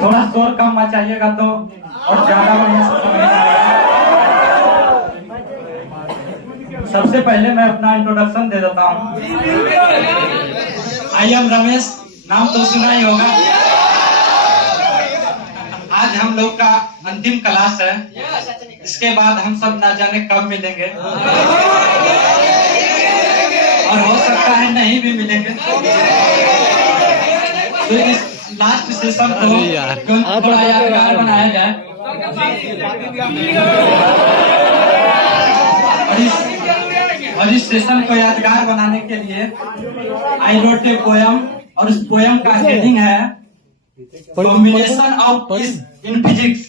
थोड़ा शोर कम मचाइएगा तो और ज्यादा बढ़िया से समझ में आएगा। सबसे पहले मैं अपना इंट्रोडक्शन दे देता हूँ। आई एम रमेश, नाम तो सुना ही होगा। आज हम लोग का अंतिम क्लास है। इसके बाद हम सब ना जाने कब मिलेंगे और हो सकता है नहीं भी मिलेंगे। तो इस लास्ट सेशन को थोड़ा यादगार बनाया जाए और इस सेशन को यादगार बनाने के लिए आई रोट ए पोयम और उस पोयम का हेडिंग है combination of peace in physics.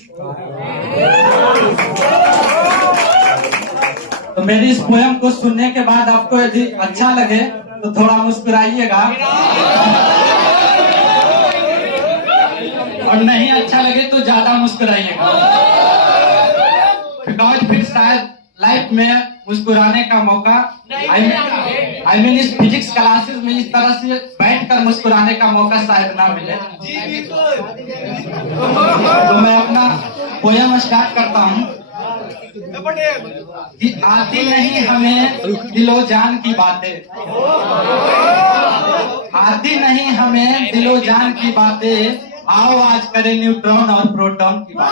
तो मेरी इस पोयम को सुनने के बाद आपको यदि अच्छा लगे तो थोड़ा मुस्कुराइएगा और नहीं अच्छा लगे तो ज्यादा मुस्कुराइएगा, बिकॉज फिर शायद लाइफ में मुस्कुराने का मौका आई मीन इस फिजिक्स क्लासेस में इस तरह से बैठकर मुस्कुराने का मौका शायद ना मिले। तो मैं अपना पोयम स्टार्ट करता हूँ कि आती नहीं हमें दिलो जान की बातें, आती नहीं हमें दिलो जान की बातें, आओ आज करें न्यूट्रॉन और प्रोटॉन की बात।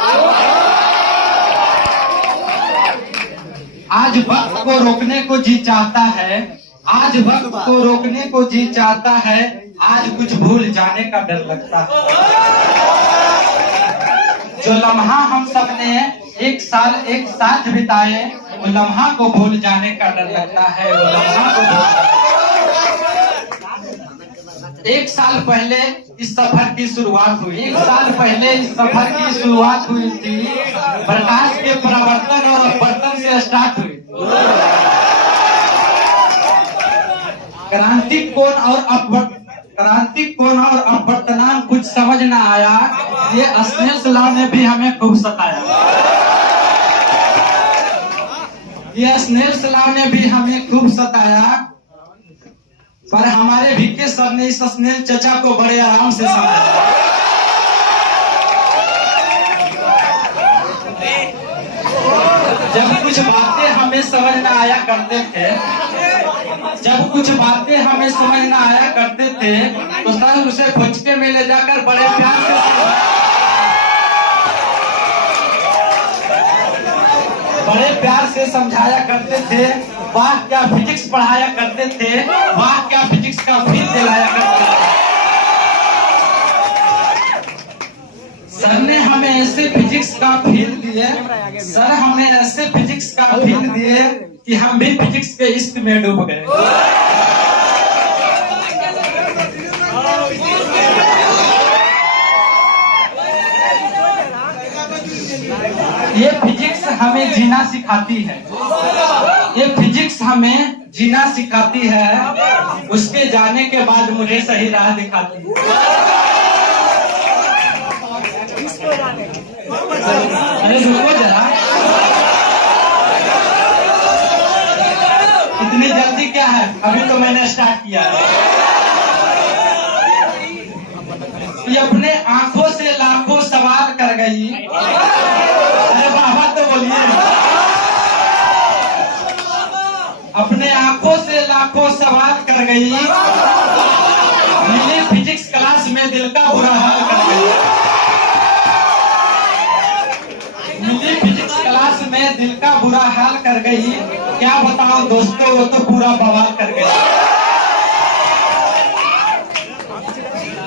आज वक्त को रोकने को जी चाहता है, आज वक्त को रोकने को जी चाहता है, आज कुछ भूल जाने का डर लगता है। जो लम्हा हम सबने एक साल एक साथ बिताए, वो लम्हा को भूल जाने का डर लगता है। वो लम्हा को एक साल पहले इस सफर की शुरुआत हुई, एक साल पहले इस सफर की शुरुआत हुई थी। प्रकाश के परावर्तन और अपवर्तन से स्टार्ट हुई। क्रांति कोण और अपवर्तनांक कुछ समझ न आया, ये स्नेल्स लॉ ने भी हमें खूब सताया। ये स्नेल्स लॉ ने भी हमें खूब सताया, पर हमारे भिक्के सर ने इस स्नेल चचा को बड़े आराम से समझाया। जब कुछ बातें हमें समझ न आया करते थे, जब कुछ बातें हमें समझ न आया करते थे, तो सर उसे फुचके में ले जाकर बड़े प्यार से समझाया करते थे। वाह क्या फिजिक्स पढ़ाया करते थे, वाह क्या फिजिक्स का फील दिलाया करते थे। सर ने हमें ऐसे फिजिक्स का फील दिए, सर हमें ऐसे फिजिक्स का फील दिए कि हम भी फिजिक्स के इश्क में डूब गए। ये फिजिक्स हमें जीना सिखाती है, ये फिजिक्स हमें जीना सिखाती है, उसके जाने के बाद मुझे सही राह दिखाती है। अरे रुको जरा, इतनी जल्दी क्या है, अभी तो मैंने स्टार्ट किया है। ये अपने आंखों से लाखों सवाल कर गई। अरे बाबा तो बोलिए। अपने आंखों से लाखों सवाल कर गई, मिली फिजिक्स क्लास में दिल का बुरा हाल कर गई। मिली फिजिक्स क्लास में दिल का बुरा हाल कर गई। क्या बताओ दोस्तों, वो तो पूरा बवाल कर गई।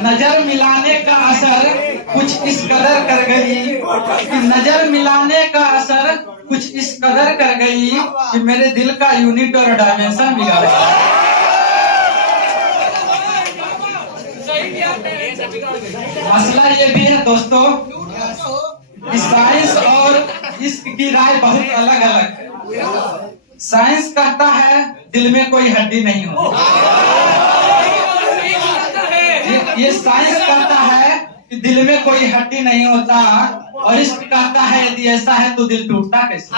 नजर मिलाने का असर कुछ इस कदर कर गई, कि नजर मिलाने का असर कुछ इस कदर कर गई कि मेरे दिल का यूनिट और डायमेंशन बिगाड़ गया। मसला ये भी है दोस्तों, साइंस और इश्क की राय बहुत अलग अलग है। साइंस कहता है दिल में कोई हड्डी नहीं होती, ये साइंस कहता है कि दिल में कोई हड्डी नहीं होता, और इश्क कहता है यदि ऐसा है तो दिल टूटता कैसे।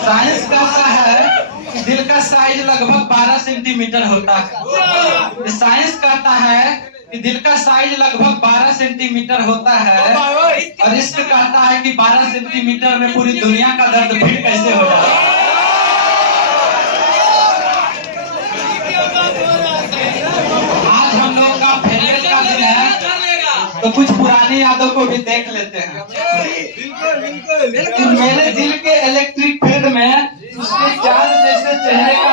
साइंस कहता है कि दिल का साइज लगभग 12 सेंटीमीटर होता है। साइंस कहता है कि दिल का साइज लगभग 12 सेंटीमीटर होता है, और इश्क कहता है कि 12 सेंटीमीटर में पूरी दुनिया का दर्द फिर कैसे हो जाए। आज हम लोग का फेवरेट का दिन है, तो कुछ पुरानी यादों को भी देख लेते हैं। मेरे दिल के इलेक्ट्रिक फील्ड में उसके चांद जैसे चेहरे का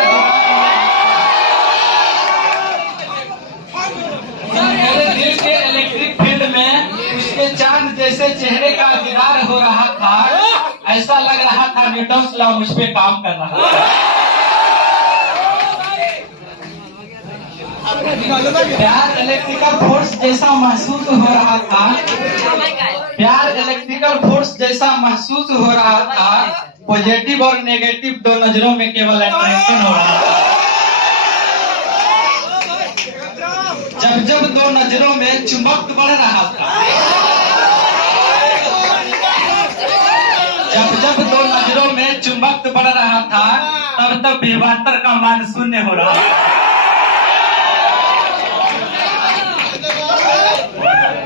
मेरे दिल के इलेक्ट्रिक फील्ड में उसके चांद जैसे चेहरे का दीदार हो रहा था। ऐसा लग रहा था न्यूटन लॉ मुझ पे काम कर रहा था। प्यार इलेक्ट्रिकल फोर्स जैसा महसूस हो रहा था। प्यार इलेक्ट्रिकल फोर्स जैसा महसूस हो रहा था। पॉजिटिव और नेगेटिव दो नजरों में केवल अट्रैक्शन हो रहा था। जब जब दो नजरों में चुंबक बढ़ रहा था, जब जब दो नजरों में चुंबक बढ़ रहा था, तब तब बेवातर का मान शून्य हो रहा था।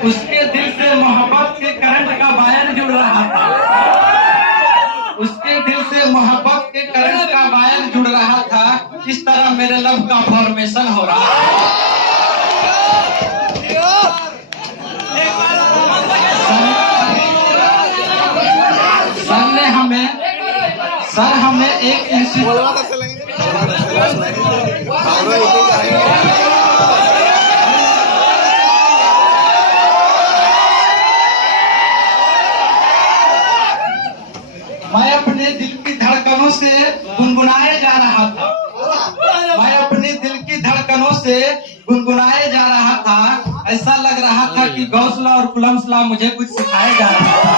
उसके दिल से मोहब्बत के करंट का वायर जुड़ रहा था। उसके दिल से मोहब्बत के करंट का वायर जुड़ रहा था। इस तरह मेरे लव का फॉर्मेशन हो रहा था। सर हमें एक मैं अपने दिल की धड़कनों से गुनगुनाए जा रहा था। मैं अपने दिल की धड़कनों से गुनगुनाए जा रहा था। ऐसा लग रहा था कि गौसला और कुलमसला मुझे कुछ सिखाए जा रहा था।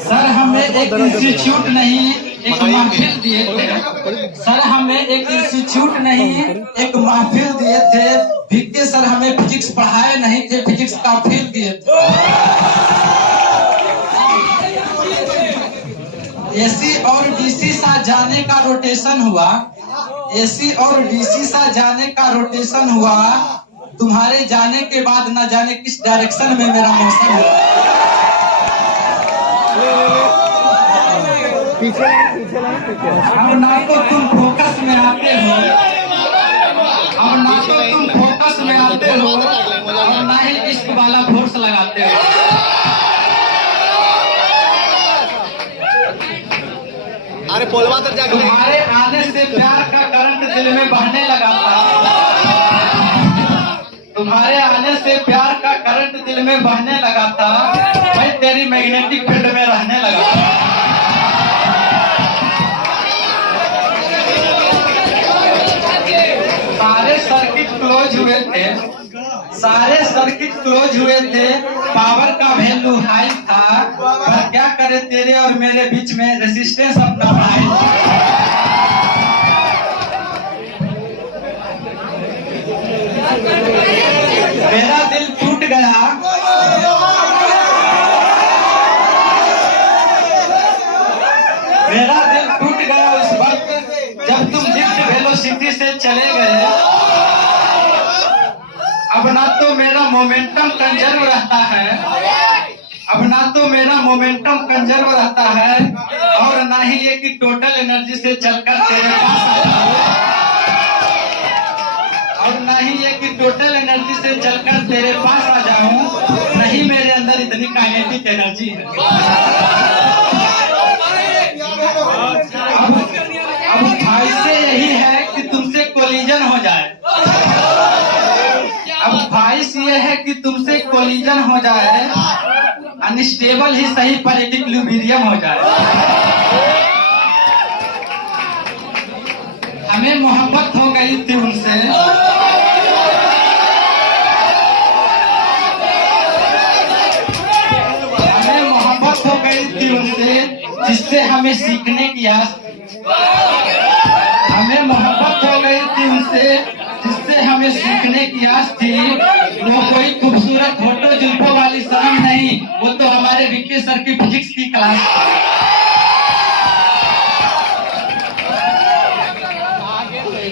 सर हमें एक इंस्टीट्यूट नहीं एक महफिल दिए थे। सर हमें एक इंस्टीट्यूट नहीं एक महफिल दिए थे। भिक्के सर हमें फिजिक्स पढ़ाए नहीं थे, फिजिक्स का फील दिए थे। एसी और डीसी सा जाने का रोटेशन हुआ। एसी और डीसी सा जाने का रोटेशन हुआ। तुम्हारे जाने के बाद न जाने किस डायरेक्शन में मेरा मोशन हुआ। अब ना तो तुम फोकस में आते हो, अब ना तो तुम फोकस में आते हो, और ना ही इश्क वाला फोर्स लगाते हो। अरे पोलवा तक जाके तुम्हारे आने से प्यार का करंट दिल में बहने लगा था। तुम्हारे आने से प्यार का करंट दिल में बहने लगा था। मैं तेरी मैग्नेटिक फील्ड में रहने लगा था। सारे सर्किट क्लोज हुए थे। सारे सर्किट क्लोज हुए थे। पावर का वैल्यू हाई था। पर क्या करे तेरे और मेरे बीच में रेजिस्टेंस अपना बढ़ाई। मेरा दिल टूट गया। मेरा दिल टूट गया उस वक्त जब तुम लिफ्ट वेलोसिटी से चले गए। अब ना तो मेरा मोमेंटम कंजर्व रहता है, अब ना तो मेरा मोमेंटम कंजर्व रहता है, और ना ही ये कि टोटल एनर्जी से चलकर तेरे पास आता है, और ना ही ये कि टोटल एनर्जी से चलकर तेरे पास आ जाऊं। नहीं मेरे अंदर इतनी काइनेटिक एनर्जी है। अब ख्वाहिशें यही है कि तुमसे कोलिजन हो जाए। अब ख्वाहिश ये है कि तुमसे कोलिजन हो जाए। अनस्टेबल ही सही पर इक्विलिब्रियम हो जाए। हमें मोहब्बत हो गई थी उनसे। हमें मोहब्बत हो गई थी उनसे जिससे हमें सीखने की आस। हमें मोहब्बत हो गई थी उनसे जिससे हमें सीखने की आस थी। वो कोई खूबसूरत फोटो जुल्फों वाली सनम नहीं, वो तो हमारे विक्की सर की फिजिक्स की क्लास।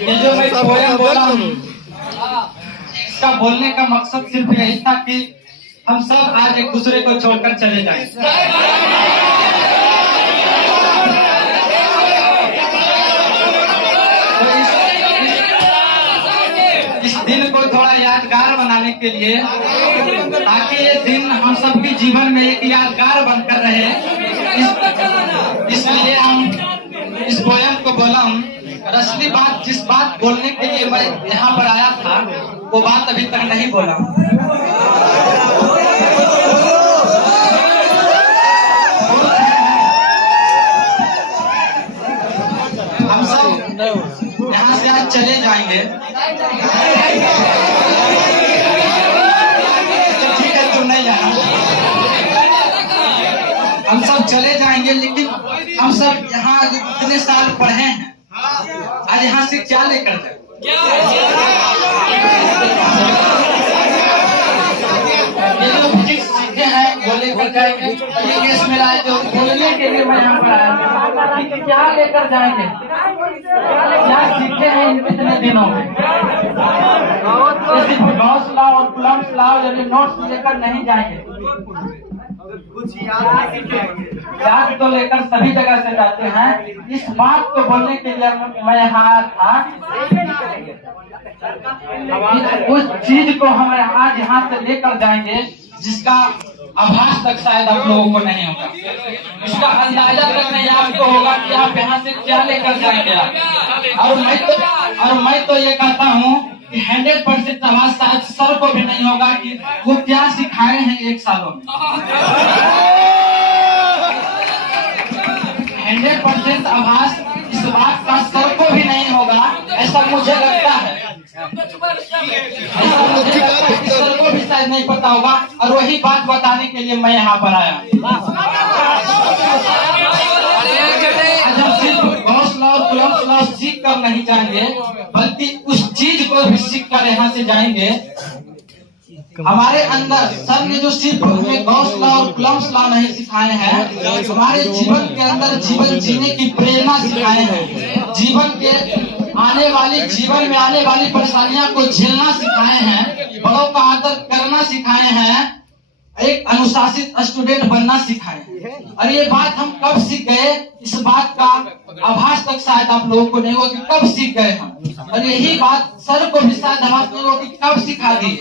ये जो मैं पोयम बोला हूँ, इसका बोलने का मकसद सिर्फ यही था कि हम सब आज एक दूसरे को छोड़कर चले जाएं। तो इस दिन को थोड़ा यादगार बनाने के लिए, ताकि ये दिन हम सबके जीवन में एक यादगार बनकर रहे, इसलिए हम इस पोयम को बोला हूँ। और असली बात, जिस बात बोलने के लिए मैं यहाँ पर आया था, वो बात अभी तक नहीं बोला। हम सब यहाँ से आज चले जाएंगे। ठीक है, तुम नहीं जाना। हम सब चले जाएंगे, लेकिन हम सब यहाँ इतने साल पढ़े हैं, आज यहाँ से क्या लेकर जाए? ये जो फिजिक्स सीखे हैं वो लेकर जाएंगे। ये केस मेरा है जो बोलने के लिए मैं यहाँ पर आया हूँ। क्या लेकर जाएंगे? क्या सीखे हैं इन इतने दिनों में? सिर्फ गॉस लॉ और कुलम्ब्स लॉ जैसे नोट्स लेकर नहीं जाएंगे। कुछ याद तो लेकर सभी जगह से जाते हैं। इस बात को बोलने के लिए मैं यहाँ आया था, उस चीज को हम आज यहाँ से लेकर जाएंगे जिसका आभास तक शायद आप लोगों को नहीं होगा, इसका अंदाजा तक नहीं आपको होगा कि आप यहाँ से क्या लेकर जाएंगे। और मैं तो ये कहता हूँ कि 100% आभास शायद सर को भी नहीं होगा कि वो क्या सिखाए हैं 1 सालों में। 100% आभास इस बात का सर को भी नहीं होगा, ऐसा मुझे लगता है। सर को भी शायद नहीं पता होगा, और वही बात बताने के लिए मैं यहाँ पर आया। आज हम सिर्फ गॉस लॉ और कुलम्ब्स लॉ सीख कर नहीं जाएंगे, बल्कि उस चीज को भी सीख कर यहाँ से जाएंगे। हमारे अंदर सर ने जो सिर्फ हमें गॉस लॉ और कुलम्ब्स लॉ नहीं सिखाए हैं, हमारे जीवन के अंदर जीवन जीने की प्रेरणा सिखाए हैं, जीवन में आने वाली परेशानियां को झेलना सिखाए हैं, बड़ों का आदर करना सिखाए हैं, एक अनुशासित स्टूडेंट बनना सिखाए हैं। और ये बात हम कब सीख गए, इस बात का आभास तक शायद आप लोगों को नहीं होगा कि कब सीख गए हम। और यही बात सर को भी शायद आभास नहीं होगा कि कब सिखा दी।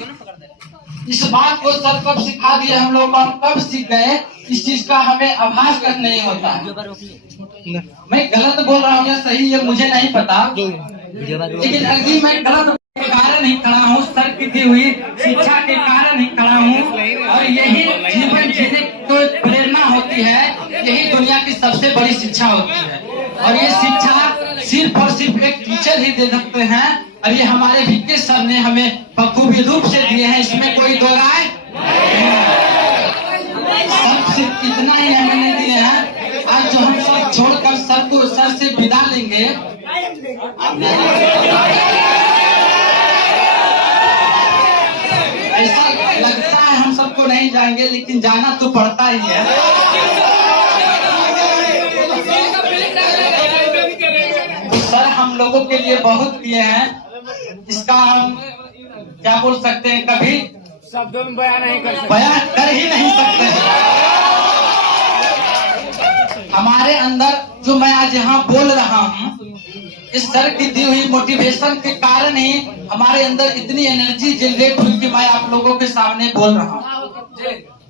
इस बात को सर कब सिखा दिया हम लोग, हम कब सीख गए, इस चीज का हमें आभास तक नहीं होता है। मैं गलत बोल रहा हूँ या सही, ये मुझे नहीं पता, लेकिन अभी मैं गलत के कारण ही खड़ा हूँ, सर की दी हुई शिक्षा के कारण ही खड़ा हूँ। और यही जीवन जीने की प्रेरणा होती है, यही दुनिया की सबसे बड़ी शिक्षा होती है। और ये शिक्षा सिर्फ और सिर्फ एक टीचर ही दे सकते हैं, और ये हमारे वीके सर ने हमें बखूबी रूप से दिए हैं, इसमें कोई दो राय सिर्फ इतना ही हमें दिए हैं। आज जो हम सब छोड़कर सर से विदा लेंगे, ऐसा लगता है हम सबको नहीं जाएंगे, लेकिन जाना तो पड़ता ही है। तो सर हम लोगों के लिए बहुत किए हैं, इसका हम क्या बोल सकते हैं, कभी शब्दों में बयान कर ही नहीं सकते। हमारे अंदर जो मैं आज यहाँ बोल रहा हूँ, इस सर की दी हुई मोटिवेशन के कारण ही हमारे अंदर इतनी एनर्जी जनरेट हुई कि मैं आप लोगों के सामने बोल रहा हूँ।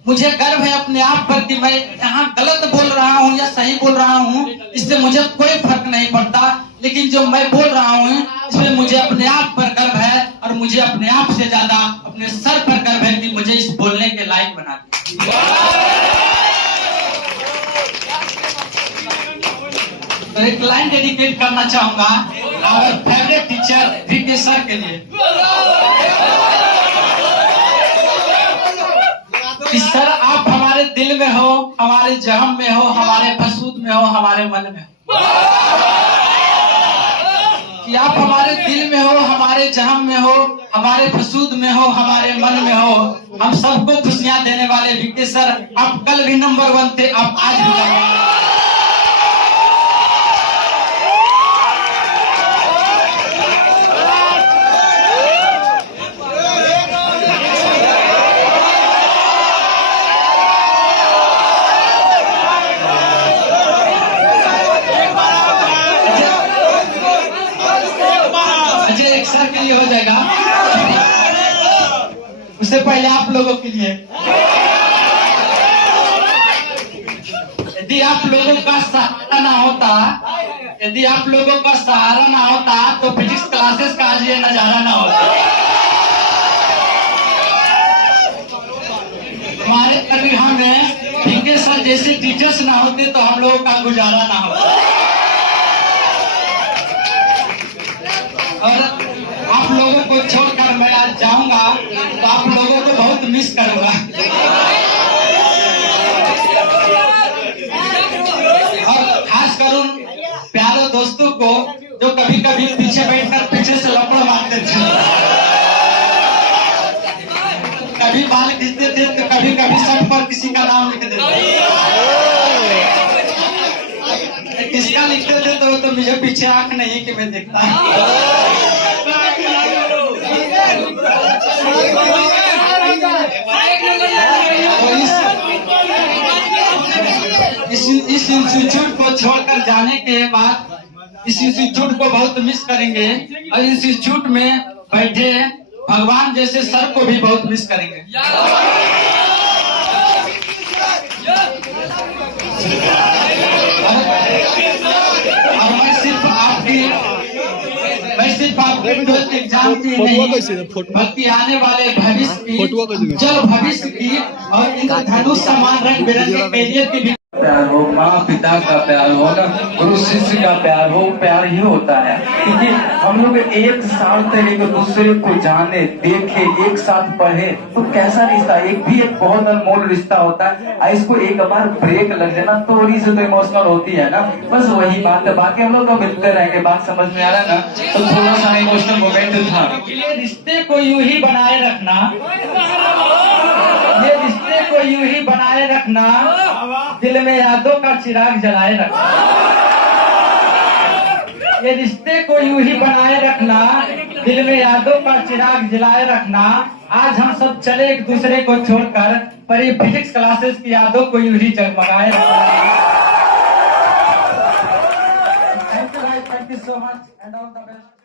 मुझे गर्व है अपने आप पर कि मैं यहाँ गलत बोल रहा हूँ या सही बोल रहा हूँ, इससे मुझे कोई फर्क नहीं पड़ता, लेकिन जो मैं बोल रहा हूँ इसमें मुझे अपने आप पर गर्व है, और मुझे अपने आप से ज्यादा अपने सर पर गर्व है कि मुझे इस बोलने के लायक बना दिया। तो एक लाइन डेडिकेट करना चाहूंगा हमारे फेवरेट टीचर वीके सर के लिए कि सर आप हमारे दिल में हो, हमारे जहम में हो, हमारे बसूद में हो, हमारे मन में हो। कि आप हमारे दिल में हो, हमारे जहम में हो, हमारे बसूद में हो, हमारे मन में हो। हम सबको खुशियां देने वाले वीके सर, आप कल भी नंबर 1 थे, आप आज भी बच्चे एक सर के लिए हो जाएगा, उससे पहले आप लोगों के लिए। यदि आप लोगों का सहारा ना होता, यदि आप लोगों का सहारा ना होता तो फिजिक्स क्लासेस का आज ये नजारा ना होता। हमारे कभी हमें भिंगे सर जैसे टीचर्स ना होते तो हम लोगों का गुजारा ना होता। और आप लोगों को छोड़कर मैं आज जाऊंगा तो आप लोगों को बहुत मिस करूंगा। और खास कर उन प्यारे दोस्तों को जो कभी कभी पीछे बैठकर पीछे से लपड़ मारते थे, कभी बाल खींचते थे तो कभी कभी शर्ट पर किसी का नाम लिख देते। किसका लिखते थे तो मुझे पीछे आंख नहीं कि मैं देखता। इस इंस्टीट्यूट को छोड़कर जाने के बाद इस इंस्टीट्यूट को बहुत मिस करेंगे और इस इंस्टीट्यूट में बैठे भगवान जैसे सर को भी बहुत मिस करेंगे। और मैं सिर्फ आपकी एग्जाम की नहीं बल्कि आने वाले भविष्य की, उज्जवल भविष्य की और इंद्रधनुष समान रंग बिरंगे कैरियर की भी प्यार हो, माँ पिता का प्यार हो ना, गुरु शिष्य का प्यार हो, प्यार ही होता है। क्योंकि हम लोग एक साल तक एक दूसरे को जाने, देखे, एक साथ पढ़े तो कैसा रिश्ता, एक बहुत अनमोल रिश्ता होता है। इसको एक बार ब्रेक लग जाना थोड़ी सी तो इमोशनल होती है ना, बस वही बात है। बाकी हम लोग मिलते रहेंगे, बात समझ में आ रहा है ना, तो थोड़ा सा इमोशनल मोमेंट था। ये रिश्ते को यूं ही बनाए रखना, ये रिश्ते को यूं ही बनाए रखना, दिल में यादों का चिराग जलाए रखना। ये रिश्ते को यूं ही बनाए रखना, दिल में यादों का चिराग जलाए रखना। आज हम सब चले एक दूसरे को छोड़कर, पर ये फिजिक्स क्लासेस की यादों को यूं ही जगमगाए रखना। Thank you so much and all the best.